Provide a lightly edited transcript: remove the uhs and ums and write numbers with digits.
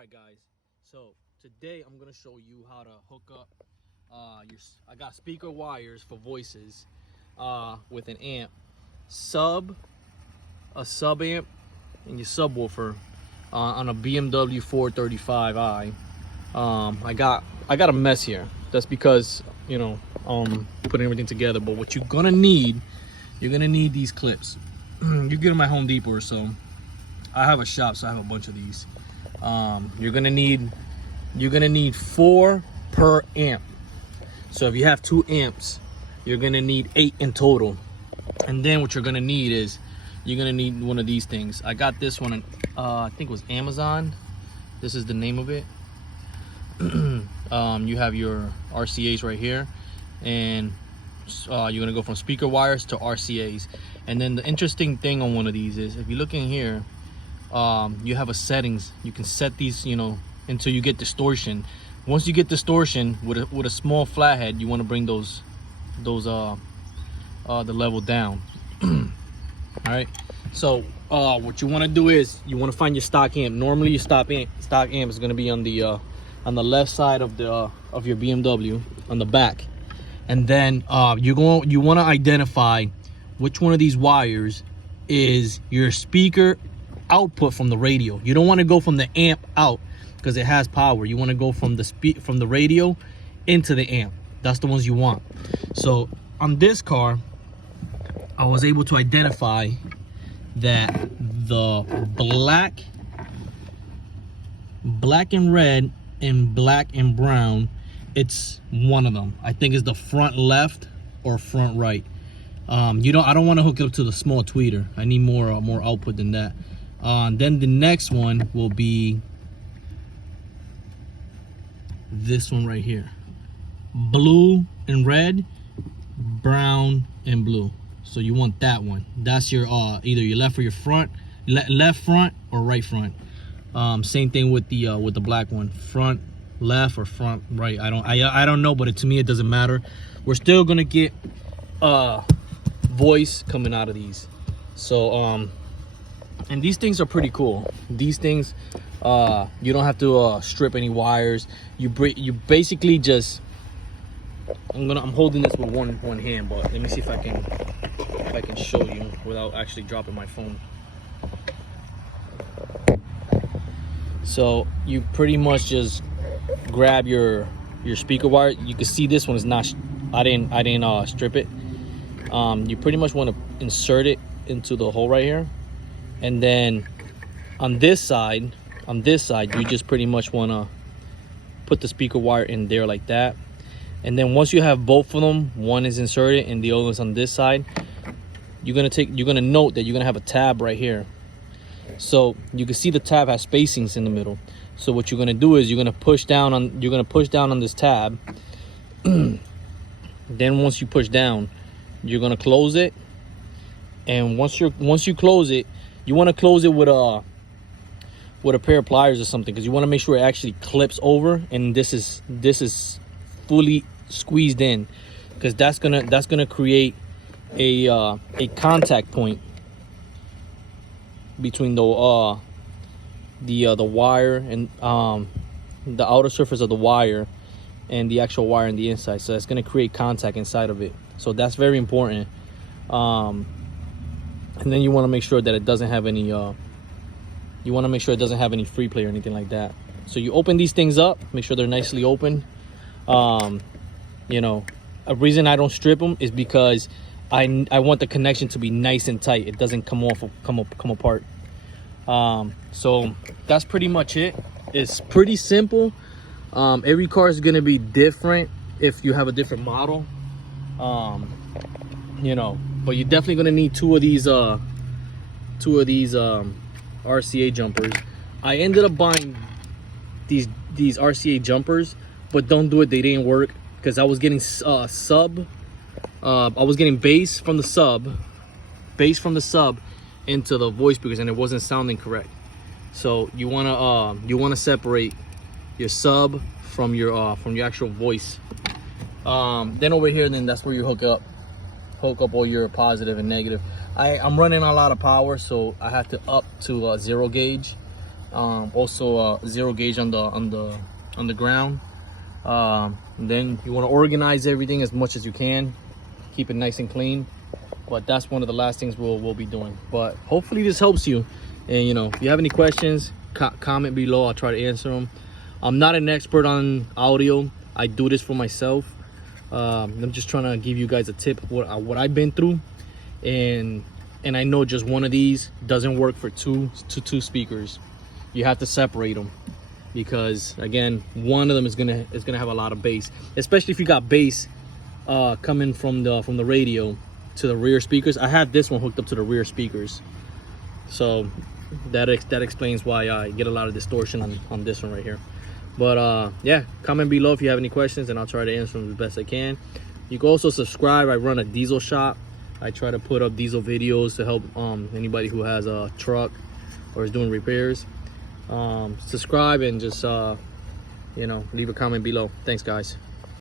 Alright guys, so today I'm gonna show you how to hook up I got speaker wires for voices with an amp, a sub amp, and your subwoofer on a BMW 435i. I got a mess here. That's because, you know, putting everything together. But what you're gonna need these clips. You get them at Home Depot or so. I have a shop, so I have a bunch of these. You're gonna need 4 per amp. So if you have 2 amps, you're gonna need 8 in total. And then what you're gonna need is you're gonna need one of these things. I got this one, I think it was Amazon. This is the name of it. You have your RCAs right here, and you're gonna go from speaker wires to RCAs. And then the interesting thing on one of these is, if you look in here, you have a settings. You can set these, you know, until you get distortion. Once you get distortion with a small flathead, you want to bring the level down. All right. So what you want to do is you want to find your stock amp. Normally your stock amp is going to be on the left side of your BMW, on the back. And then you want to identify which one of these wires is your speaker output from the radio. You don't want to go from the amp out because it has power. You want to go from the radio into the amp. That's the ones you want. So on this car, I was able to identify that the black and red and black and brown, it's one of them. I think it's the front left or front right. I don't want to hook it up to the small tweeter. I need more output than that. Then the next one will be this one right here. Blue and red, brown and blue. So you want that one. That's your either your left or your front, left front or right front. Same thing with the black one, front left or front right. I don't know, but to me it doesn't matter. We're still gonna get voice coming out of these. So and these things are pretty cool. These things, you don't have to strip any wires. You basically just, I'm holding this with one hand, but let me see if I can show you without actually dropping my phone. So you pretty much just grab your speaker wire. You can see this one is not, I didn't strip it. You pretty much want to insert it into the hole right here. And then on this side, you just pretty much want to put the speaker wire in there like that. And then once you have both of them, one is inserted and the other is on this side, you're gonna note that you're gonna have a tab right here. So you can see the tab has spacings in the middle. So what you're gonna do is you're gonna push down on this tab. Then once you push down, you're gonna close it. And once you close it, you want to close it with a pair of pliers or something, because you want to make sure it actually clips over and this is fully squeezed in, because that's gonna create a contact point between the wire and the outer surface of the wire and the actual wire on the inside. So it's gonna create contact inside of it. So that's very important. And then you want to make sure that it doesn't have any free play or anything like that. So you open these things up, make sure they're nicely open. You know, a reason I don't strip them is because I want the connection to be nice and tight. It doesn't come apart. So that's pretty much it. It's pretty simple. Every car is gonna be different if you have a different model. You know, but you're definitely gonna need two of these RCA jumpers. I ended up buying these RCA jumpers, but don't do it. They didn't work because I was getting I was getting bass from the sub into the voice speakers, and it wasn't sounding correct. So you wanna separate your sub from your actual voice. Then over here, then that's where you hook up all your positive and negative. I'm running a lot of power, so I have to up to 0 gauge. Also zero gauge on the ground. Then you want to organize everything as much as you can, keep it nice and clean. But that's one of the last things we'll be doing. But hopefully this helps you. And you know, if you have any questions, comment below. I'll try to answer them. I'm not an expert on audio. I do this for myself. I'm just trying to give you guys a tip of what I've been through, and I know just one of these doesn't work for two speakers. You have to separate them, because again, one of them is gonna have a lot of bass, especially if you got bass coming from the radio to the rear speakers. I have this one hooked up to the rear speakers, so that explains why I get a lot of distortion on this one right here. But yeah, comment below if you have any questions, and I'll try to answer them the best I can. You can also subscribe. I run a diesel shop. I try to put up diesel videos to help anybody who has a truck or is doing repairs. Subscribe and just you know, leave a comment below. Thanks guys.